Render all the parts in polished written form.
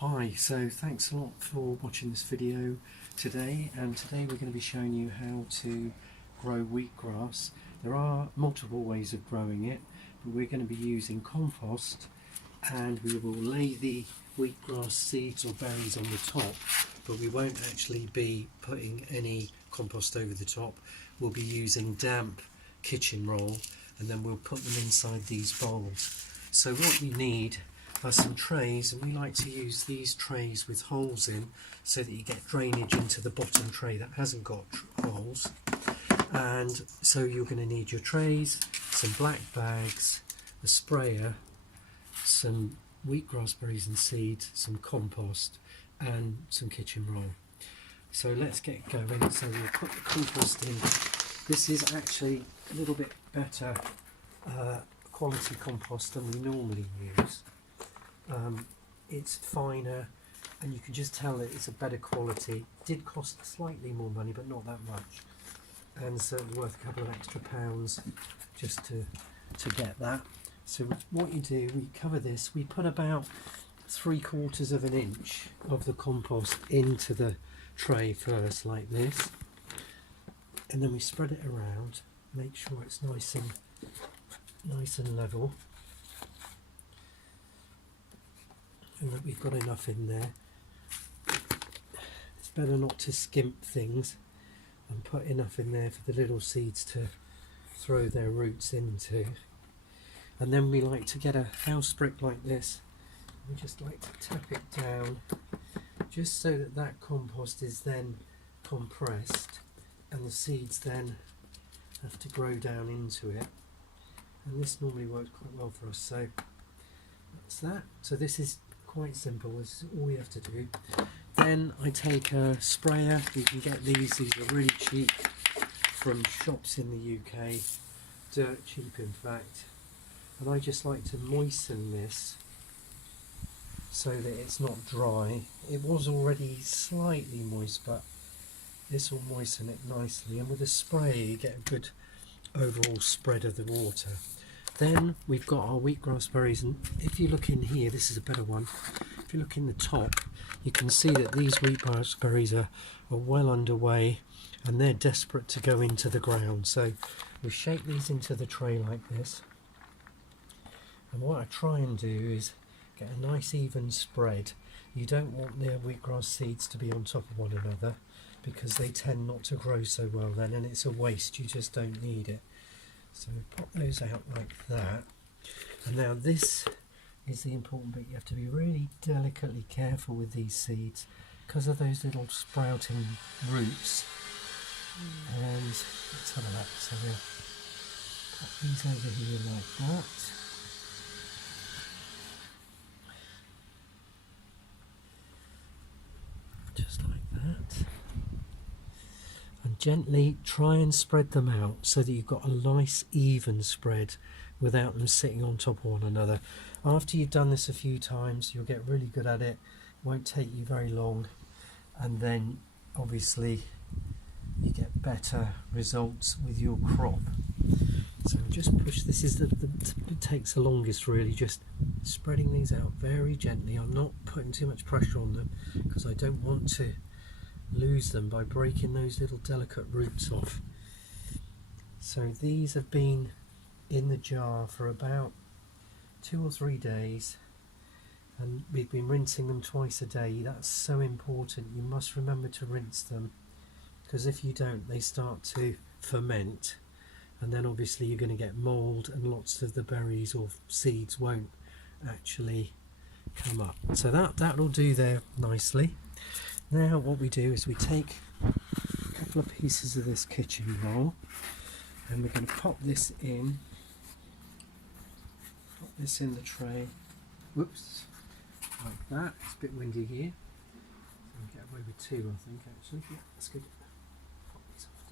Hi, so thanks a lot for watching this video today, and today we're going to be showing you how to grow wheatgrass. There are multiple ways of growing it, but we're going to be using compost, and we will lay the wheatgrass seeds or berries on the top, but we won't actually be putting any compost over the top. We'll be using damp kitchen roll, and then we'll put them inside these bowls. So what we need are some trays, and we like to use these trays with holes in so that you get drainage into the bottom tray that hasn't got holes. And so you're going to need your trays, some black bags, a sprayer, some wheatgrass berries and seeds, some compost and some kitchen roll. So let's get going. So we'll put the compost in. This is actually a little bit better quality compost than we normally use. It's finer, and you can just tell that it's a better quality. It did cost slightly more money, but not that much, and so it's worth a couple of extra pounds just to get that. So what you do, we cover this, we put about 3/4 of an inch of the compost into the tray first, like this, and then we spread it around, make sure it's nice and level, and that we've got enough in there. It's better not to skimp things and put enough in there for the little seeds to throw their roots into. And then we like to get a house brick like this. We just like to tap it down just so that that compost is then compressed and the seeds then have to grow down into it. And this normally works quite well for us, so that's that. So this is quite simple, this is all we have to do. Then I take a sprayer. You can get these are really cheap from shops in the UK, dirt cheap in fact, and I just like to moisten this so that it's not dry. It was already slightly moist, but this will moisten it nicely, and with a sprayer you get a good overall spread of the water. Then we've got our wheatgrass berries, and if you look in here, this is a better one. If you look in the top, you can see that these wheatgrass berries are well underway, and they're desperate to go into the ground. So we shake these into the tray like this, and what I try and do is get a nice even spread. You don't want the wheatgrass seeds to be on top of one another, because they tend not to grow so well then, and it's a waste. You just don't need it. So we pop those out like that, and now this is the important bit. You have to be really delicately careful with these seeds because of those little sprouting roots. And let's have a look. So we'll pop these over here like that. Just like that. And gently try and spread them out so that you've got a nice even spread without them sitting on top of one another. After you've done this a few times, you'll get really good at it. It won't take you very long, and then obviously you get better results with your crop. So just push. This is it takes the longest, really, just spreading these out very gently. I'm not putting too much pressure on them because I don't want to lose them by breaking those little delicate roots off. So these have been in the jar for about 2 or 3 days, and we've been rinsing them twice a day. That's so important. You must remember to rinse them, because if you don't, they start to ferment, and then obviously you're going to get mould, and lots of the berries or seeds won't actually come up. So that'll do there nicely. Now what we do is we take a couple of pieces of this kitchen roll, and we're going to pop this in the tray. Whoops, like that. It's a bit windy here. I'll get away with 2, I think, actually. Yeah, that's good. Pop these off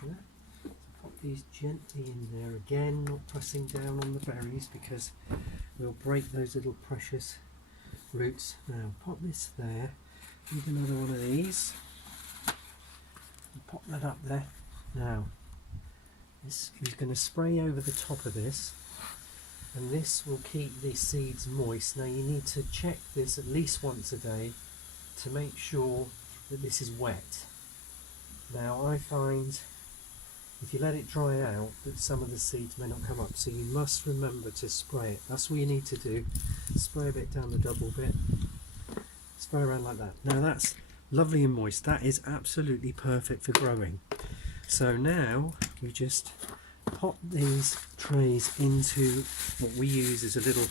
to that. So pop these gently in there again, not pressing down on the berries because we'll break those little precious roots. Now pop this there, need another one of these, and pop that up there. Now this, we're going to spray over the top of this and this will keep the seeds moist. Now you need to check this at least once a day to make sure that this is wet. Now I find if you let it dry out that some of the seeds may not come up, so you must remember to spray it. That's all you need to do. Spray a bit down the double bit, spray around like that. Now that's lovely and moist. That is absolutely perfect for growing. So now we just pop these trays into what we use is a little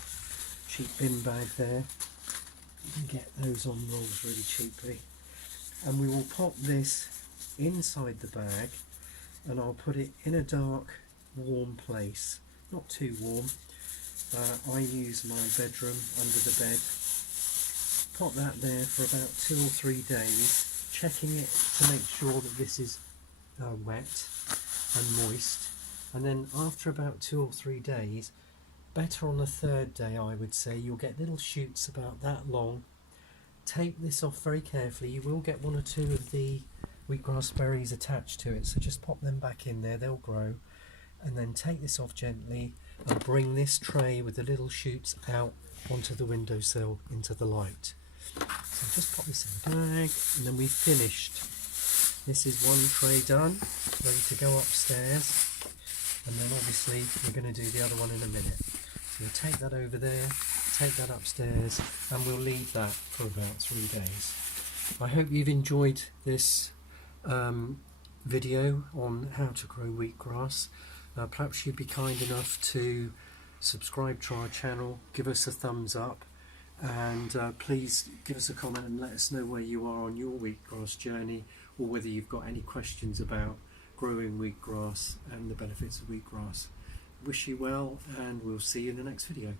cheap bin bag there. You can get those on rolls really cheaply, and we will pop this inside the bag, and I'll put it in a dark warm place, not too warm. I use my bedroom under the bed. Pop that there for about 2 or 3 days, checking it to make sure that this is wet and moist, and then after about 2 or 3 days, better on the 3rd day I would say, you'll get little shoots about that long. Take this off very carefully. You will get 1 or 2 of the wheatgrass berries attached to it, so just pop them back in there, they'll grow, and then take this off gently and bring this tray with the little shoots out onto the windowsill into the light. So just pop this in the bag, and then we've finished. This is one tray done, ready to go upstairs, and then obviously we're going to do the other one in a minute. So we'll take that over there, take that upstairs, and we'll leave that for about 3 days. I hope you've enjoyed this video on how to grow wheatgrass. Perhaps you'd be kind enough to subscribe to our channel, give us a thumbs up, and please give us a comment and let us know where you are on your wheatgrass journey, or whether you've got any questions about growing wheatgrass and the benefits of wheatgrass. Wish you well, and we'll see you in the next video.